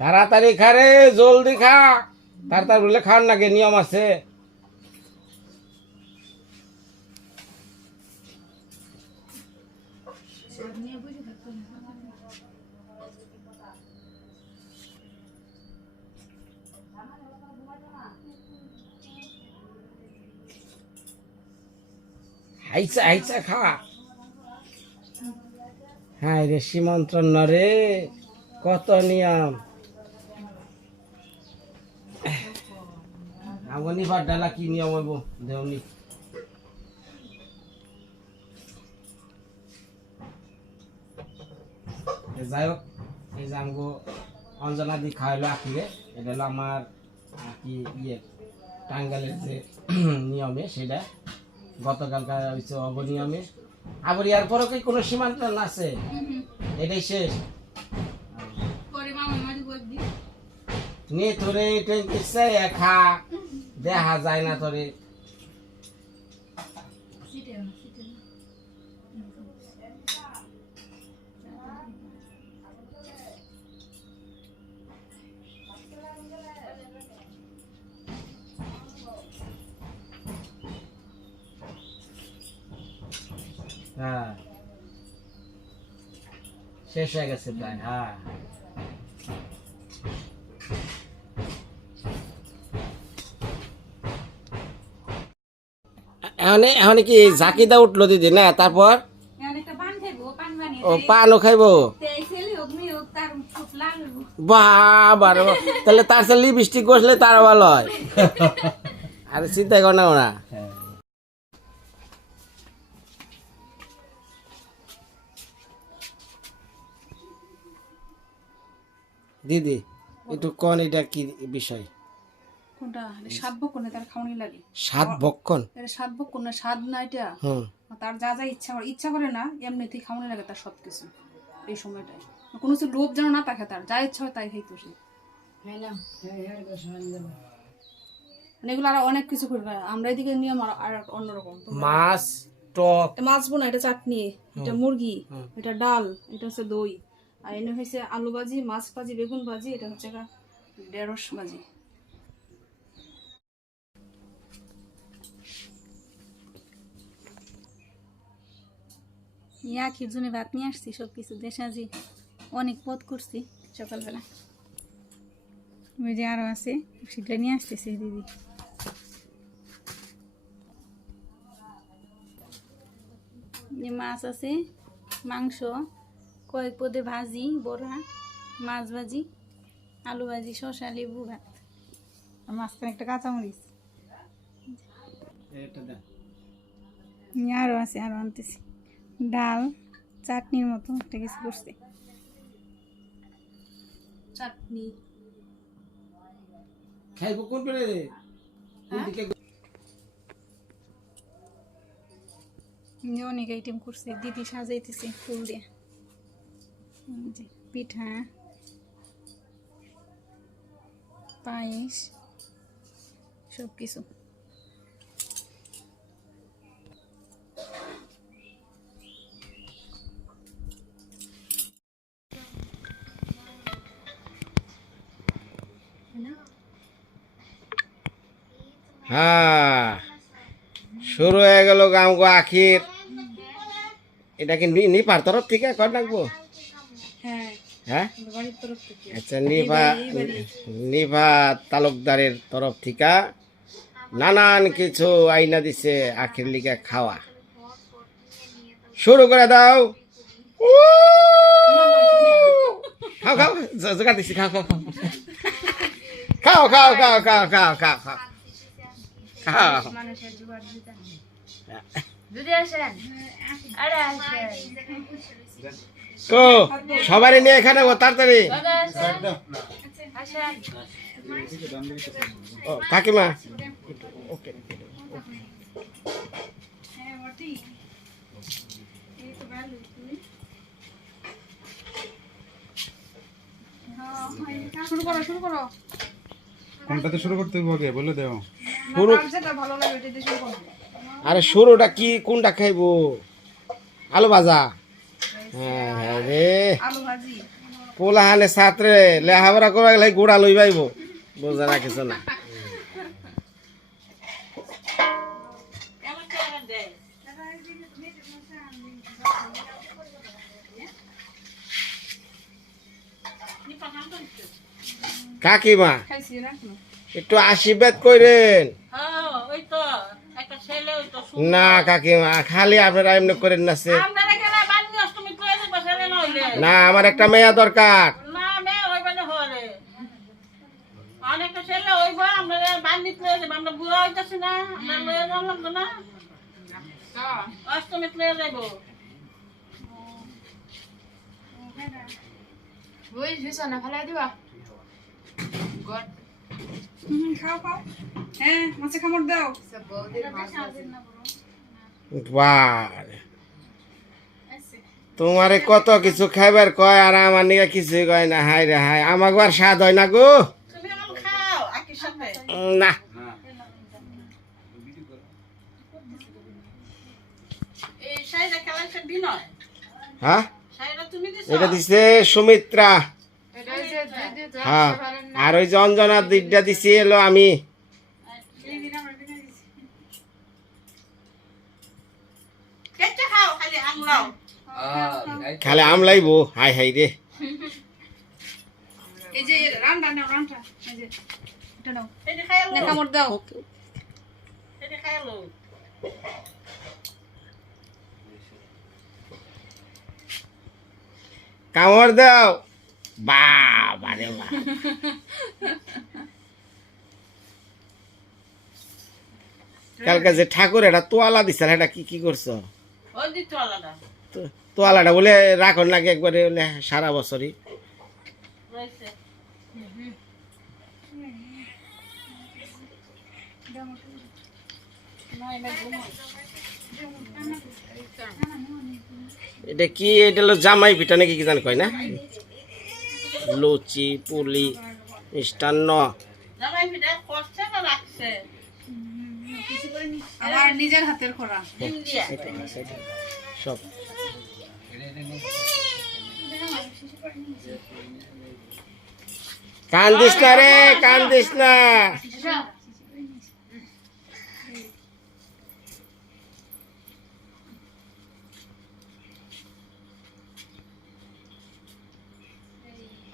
তাড়াতাড়ি খা রে, জলদি খা। তাড়াতাড়ি বলে খাওয়ার নাকি নিয়ম আছে। হাইচা হাইচা খা। হ্যাঁ রে সীমন্ত্রণ রে, কত নিয়ম। আমনি বা ডালা কি নিয়ম হইব দেওনি। যাই হোক, এই যে আমগো অঞ্জনা দি খাওয়াইলো আখিরে, এটা হলো আমার কি ইয়ে টাঙ্গালের যে নিয়মে, সেটা গতকালকার হচ্ছে অবনিয়মে। আবার ইয়ার পরও কি কোনো সীমান্তরণ আছে? এটাই শেষ। নিয়ে তোরে টেনছে খা, দেখা যায় না তোরে। হ্যাঁ শেষ হয়ে গেছে প্রায়। হ্যাঁ এখন এখন কি ঝাঁকিদা উঠলো দিদি না? তারপর ও পানও খাইবো। বাবা, তাহলে তার সাথে লিপস্টিক বসলে তার ভালো হয়। আরে চিন্তা কর না ওরা। দিদি একটু কোন, এটা কি বিষয়? কোনটা? সাত ভক্ষণ তার খাওয়ানি লাগে। সাত ভক্ষণ? এটা সাত ভক্ষণ না, স্বাদ না এটা। তার যা যা ইচ্ছা করে না এমনিতেই খাওয়ানি লাগে তার সবকিছু এই সময়টায়। কোনো কিছু লোভ যেন না থাকে, তার যা ইচ্ছা হয় তাই খাইতো সে। এগুলো আর অনেক কিছু করবে। আমরা এদিকে নিয়ম আর অন্যরকম। মাছ টক, মাছ বোনা, এটা চাটনি, এটা মুরগি, এটা ডাল, এটা হচ্ছে দই, আর এনে হয়েছে আলু ভাজি, মাছ ভাজি, বেগুন ভাজি, এটা হচ্ছে ঢেঁড়স ভাজি। আখির জন্য ভাত নিয়ে আসছি, সব কিছু দেশাজি অনেক পথ করছি সকালবেলা। ওই যে আরো আছে, সেটা নিয়ে আসতেছে দিদি। মাছ আছে, মাংস, কয়েক পদে ভাজি, বড়া, মাছ ভাজি, আলু ভাজি, শসা, লেবু, ভাত, আর মাঝখানে একটা কাঁচামরিচ। আরো আছে, আরো আনতেছি। ডাল, চাটনির মতো একটা কিছু করছে। চাটনি খাইবো কোন পেলে রে? অনেক আইটেম করছে, দিদি সাজাইতেছে ফুল দিয়ে। পিঠা, পায়েস, সব কিছু। হ্যাঁ শুরু হয়ে গেল গামগো আখির। এটা কি নিপার তরফ থেকে কর রাখবো? হ্যাঁ আচ্ছা, নিভা তালুকদারের তরফ থেকে নানান কিছু আইনা দিছে আখির লিগে খাওয়া। শুরু করে দাও। খাও খাও, জোগাড় দিছি, খাও খাও খাও খাও খাও খাও খাও খাও খাও খাও। তো সবারই নিয়ে এখানে তাড়াতাড়ি। ও কাকিমা, ওকে শুরু করো, শুরু করো। কোনটাতে শুরু করতে হবে বলে দাও। শুরু, যেটা ভালো লাগে এটা দিয়ে শুরু করো। আরে শুরুটা কি, কোনটা খাইবো? আলু ভাজা? হ্যাঁ হ্যাঁ রে, আলু ভাজি। পোলাহানে ছাত্রে লেহাপড়া করবা গেলে গুড়া লই পাইব বোঝা না কিছু না কাকিমা খাইছি রাখো একটু আশীর্বাদ করেন হ্যাঁ ওই তো একটা ছেলে ওই তো না কাকিমা খালি আপনারা এমনি করেন না সে আপনারা কেন বান্নি অষ্টমী তুই এসে বসে নইলে না আমার একটা মেয়া দরকার না মেয়ে ওই বলে হরে অনেকটা ছেলে ওই বই আমরা বান্নি তুই এসে আমরা বুড়া হইতেছি না আমরা লয়ে যাওয়া লাগবে না অষ্টমী তুই যাবো খাও খাও হ্যাঁ মাছে খামড় দাও বারে তোমারে কত কিছু খাইবার কয় আর আমার নিয়ে কিছুই কয় না হাই রে হাই আমাকে আর স্বাদ হয় না গো তুমি এখন খাও আকির সাথে না এই শাড়িটা কালারটা বিনয় হ্যাঁ শাড়িটা তুমি দিছো এটা দিছে সুমিত্রা হ্যাঁ আর ওই যে অঞ্জনার দিকটা দিছি এলো আমি কেটে খাও খালি আমলাও খালি আমলাইবো হাই হাই রে এই যে রান্না নাও রান্না এই যে এটা নাও এটা খাইলো না কামড় দাও এটা খাইলো কামড় দাও বাবা রে বাবা কালকে যে ঠাকুর এটা তোয়ালা দিছে এটা কি কি করছো ওই দিতো আলাদা তোয়ালাটা বলে রাখুন লাগে একবারে বলে সারা বছরই রয়েছে এটা কি এটা হলো জামাই পিঠা নাকি কি জানি কয় না লুচি পুলি মিষ্টান্ন জামাই পিঠা করছে না রাখছে আমার নিজের হাতের করা ডিম দিয়া সব কান্দিস না রে কান্দিস না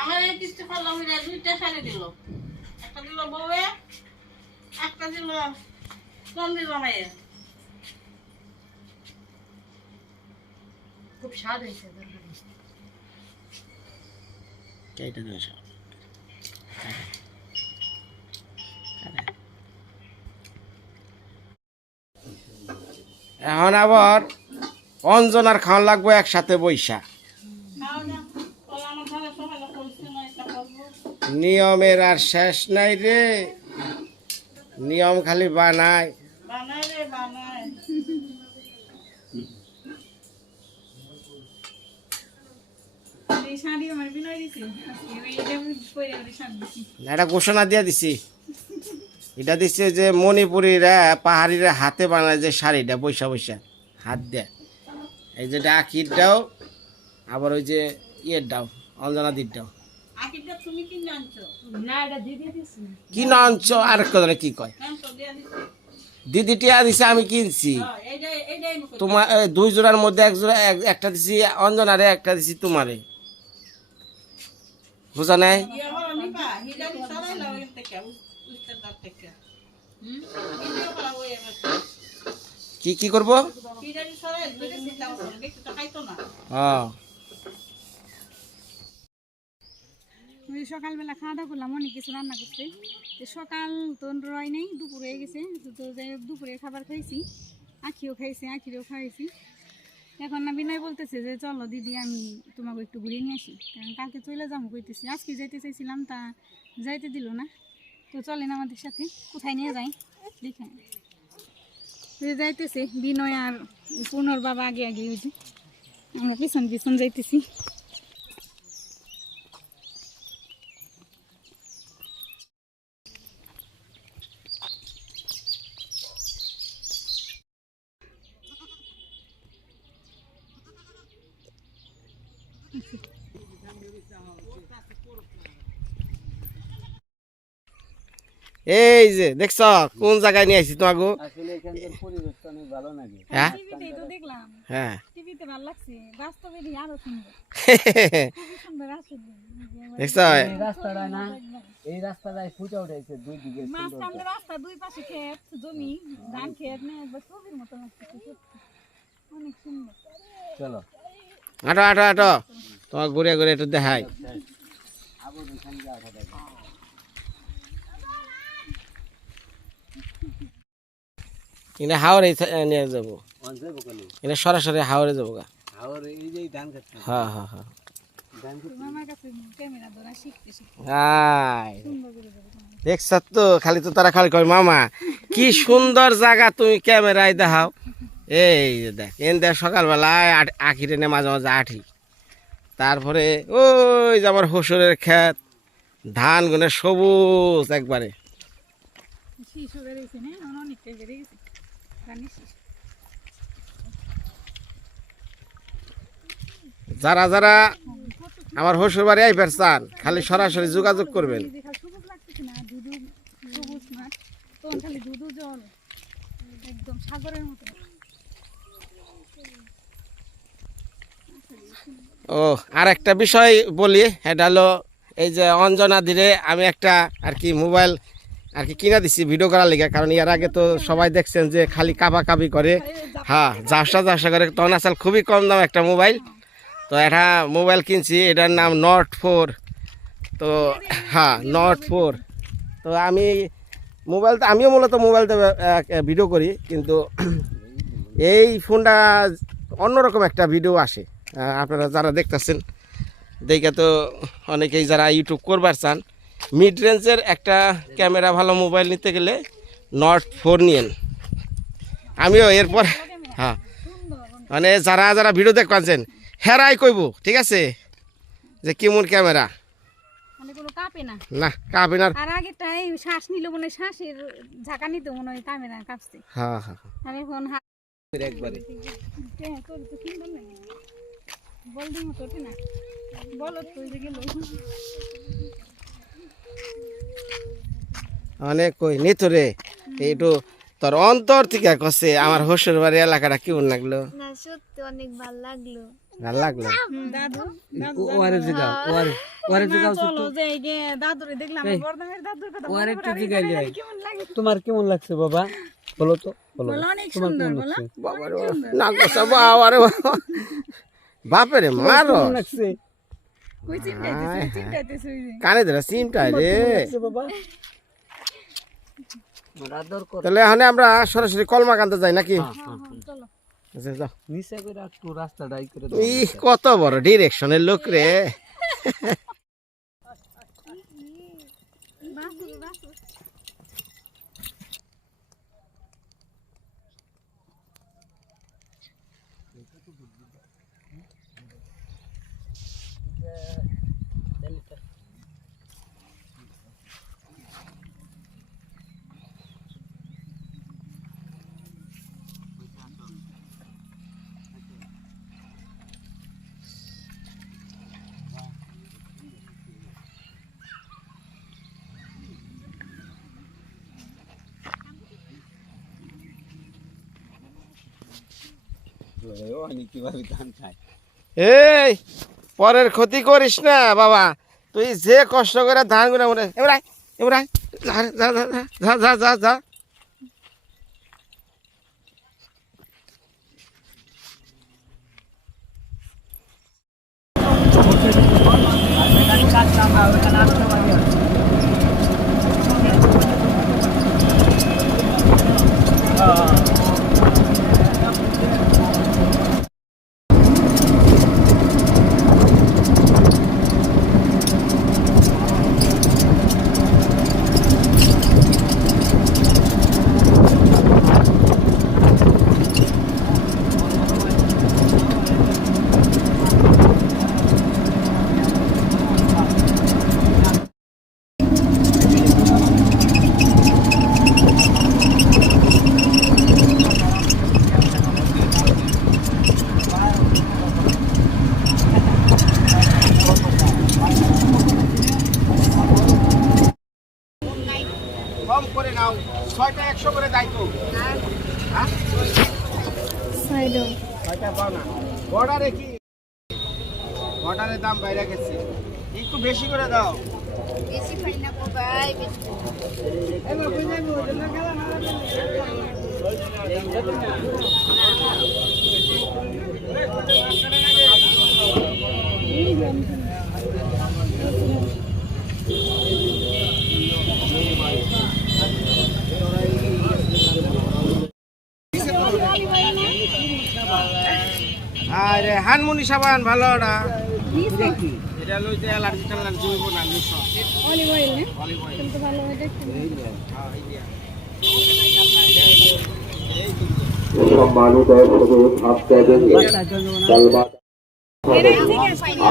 আমার এই কিস্তি করলাম দুইটা শাড়ি দিল একটা দিল বউয়ে একটা দিল চন্দি জামাইয়ে খুব স্বাদ হয়েছে এইটা নিয়ে আসো। এখন আবার অঞ্জনার খাওয়ান লাগবো একসাথে বৈশা খাও না বলে আমার ঘরে সবাই করছে না এটা করবো নিয়মের আর শেষ নাই রে নিয়ম খালি বানায় বানায় রে বানায় এটা ঘোষণা দিয়ে দিছি এটা দিচ্ছে যে মণিপুরীরা পাহাড়িরা হাতে বানায় যে শাড়িটা বৈশা বৈশা হাত দেয় এই যে ডাকির দাও আবার ওই যে ইয়ের দাও অঞ্জনা দির দাও আকিটা তুমি কি জানছো কি না আনছো আর কথা কি কয় জানছো দিয়া দিছি দিদি টিয়া দিছে আমি কিনছি এইটাই তোমার দুই জোড়ার মধ্যে এক জোড়া একটা দিছি অঞ্জনারে একটা দিছি তোমারে বুঝা নাই ইয়া হলো নিপা হিজাবি সরাইলা ওই থেকে উস্তাদ দাঁত থেকে ভিডিও করা হয়ে গেছে কি কি করবো হিজাবি সরাইল দুই দিন দাও দেখতে তো খাইতো না হ্যাঁ আমি সকালবেলা খাওয়া দাওয়া করলাম অনেক কিছু রান্না করতে তো সকাল তো রয় নেই দুপুর হয়ে গেছে তো যাই হোক দুপুরে খাবার খাইছি আখিও খাইছি আখিরও খাইছি এখন না বিনয় বলতেছে যে চলো দিদি আমি তোমাকে একটু ঘুরিয়ে নিয়ে আসি কারণ কালকে চলে যাবো কইতেছি আজকে যাইতে চাইছিলাম তা যাইতে দিল না তো চলেন আমাদের সাথে কোথায় নিয়ে যাই দেখে যাইতেছে বিনয় আর পুনর বাবা আগে আগে হয়েছে আমরা পিছন পিছন যাইতেছি এই যে দেখছ কোন জায়গায় নিয়ে আসছি তোমাকে? আসলে এখানকার পরিবেশটা অনেক ভালো লাগে। হ্যাঁ টিভিতেই তো দেখলাম, হ্যাঁ টিভিতে ভালো লাগছে, বাস্তবে আরো সুন্দর, খুবই সুন্দর আসলে। দেখছ এই রাস্তাটা না, এই রাস্তাটায় ফুটে উঠেছে দুই দিকে মাঝখানে রাস্তা, দুই পাশে ক্ষেত জমি, ধান ক্ষেত নিয়ে একবার ছবির মতো লাগছে, সত্যি অনেক সুন্দর। চলো হাঁটো হাঁটো হাঁটো, তোমাকে ঘুরে ঘুরে একটু দেখাই। এখানে হাওড়ে নিয়ে যাবো, অঞ্চল বকলে এখানে সরাসরি হাওড়ে যাবো গা। আর এই যে ধান খাচ্ছে, হ্যাঁ হ্যাঁ হ্যাঁ ধান তুমি আমার কাছে ক্যামেরা ধরা শিখতে হাই সুন্দর করে দেবো। দেখছ তো, খালি তো তারা খালি কয় মামা কি সুন্দর জায়গা তুমি ক্যামেরায় দেখাও। এই যে দেখ এন দেখ সকালবেলায় আখিরে নে মাঝে মাঝে আঠি, তারপরে ওই যে আমার হসুরের ক্ষেত, ধান গুনে সবুজ একবারে। শীষ বেড়েছে না, অনেকটাই বেড়ে গেছে ধানের শীষ। যারা যারা আমার হসুর বাড়ি আইবার চান খালি সরাসরি যোগাযোগ করবেন। দেখা সবুজ লাগতেছে না, দুধু সবুজ মাঠ, তখন খালি দুধু জল, একদম সাগরের মতো। ও আর একটা বিষয় বলি, এটা হলো এই যে অঞ্জনা দিরে আমি একটা আর কি মোবাইল আর কি কিনা দিছি ভিডিও করার লিগে, কারণ এর আগে তো সবাই দেখছেন যে খালি কাবাকাবি করে, হ্যাঁ জাফসা করে, তখন আসলে খুবই কম দাম একটা মোবাইল। তো এটা মোবাইল কিনছি, এটার নাম নট 4। তো হ্যাঁ নট 4। তো আমি মোবাইলটা, আমিও মূলত মোবাইলতে ভিডিও করি, কিন্তু এই ফোনটা অন্যরকম একটা ভিডিও আসে। আপনারা যারা দেখতেছেন দেখে তো অনেকেই যারা ইউটিউব করবার চান, মিড রেঞ্জের একটা ক্যামেরা ভালো মোবাইল নিতে গেলে নট 4 নিয়েন। আমিও এরপর হ্যাঁ মানে যারা যারা ভিডিও দেখছেন হেরাই কইব, ঠিক আছে, যে কেমন ক্যামেরা, মানে কোনো কাঁপে না। না কাঁপে না। আর আগেরটাই শ্বাস নিল মনে হয়, শ্বাসের ঝাঁকা নিতে মনে হয় ক্যামেরা কাঁপছে। হ্যাঁ হ্যাঁ আর এখন একবারে তোর তো সুন্দর লাগে, বল দিন তোর না, বলো তুই যে গেল অনেক কই নিতরে এইটু তোর অন্তর থেকে কছে আমার হসুর বাড়ি এলাকাটা কেমন লাগলো? না সত্যি অনেক ভালো লাগলো। ভালো লাগলো। দাদু ওয়ারে জিগা ওয়ারে জিগা চলো যে গে দাদুরে দেখলাম, বর্ধমানের দাদুর কথা ওয়ারে মনে একটু পড়ে, জিগাইলে কেমন লাগে তোমার কেমন লাগছে বাবা, বলো তো বলো। বলো, অনেক সুন্দর বলো। বাবারে না কসা বাবারে বাপরে মারো কেমন লাগছে কই চিন্তাইতেছ ওই যে কানে ধরে চিন্তা রে। বাবা? আদর কর, তাহলে এখন আমরা সরাসরি কলমাকান্তে যাই নাকি? চলো। আচ্ছা, যাও। নিচে করে একটু রাস্তাটা ই করে ই কত বড় ডিরেকশনের লোক রে। বাসু বাসু কিভাবে ধান খায়। এই পরের ক্ষতি করিস না বাবা, তুই যে কষ্ট করে ধান গুলো মনে এবার এবার যা যা যা যা যা যা। ছয়টা 100 করে দাই তো সাইডো ছয়টা পাও না বর্ডারে কি বর্ডারের দাম বাইরে গেছে একটু বেশি করে দাও বেশি পাই না গো ভাই বেশি আরে হানমুনি সাবান ভালো ওটা এটা লইতে অ্যালার্জি টালার্জি হইব না মিশো অলিভ অয়েল না অলিভ অয়েল কিন্তু ভালো হয় দেখতে হ্যাঁ এই দিয়া সম্মানিত সবুজ হাফতাদের সালমান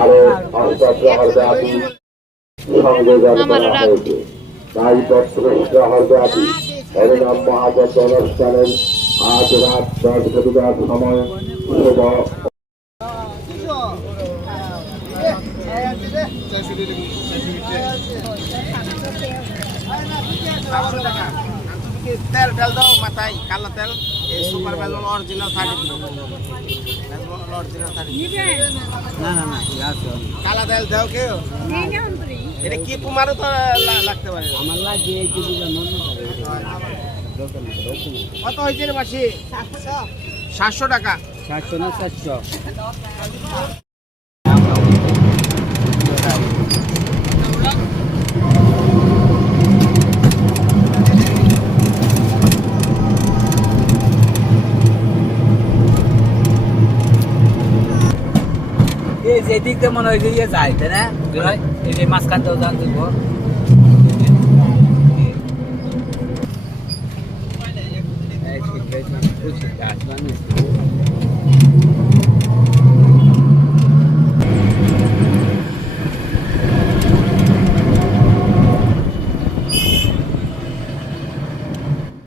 আরো অন্তর্জাতি সঙ্গে জানানো হয়েছে তাই অন্তর্জাতি হরিনাম মহাজত অনুষ্ঠানের আজ রাত 10 ঘটিকার সময় শুভ তেল টেল দাও মাথায় কালো তেল এই সুপার বেলুন অরিজিনাল 30 অরিজিনাল 30 না না না আছে কালা তেল দাও কেউ এটা কি তোমারও তো লাগতে পারে আমার লাগে এই কিছু জানো না কত হয়েছে রে মাসি 700 টাকা 700 না 700 এই যে দিক দিয়ে মনে হয় যে ইয়ে যায় তাই না এই যে মাঝখানটাও জান দেবো আসলাম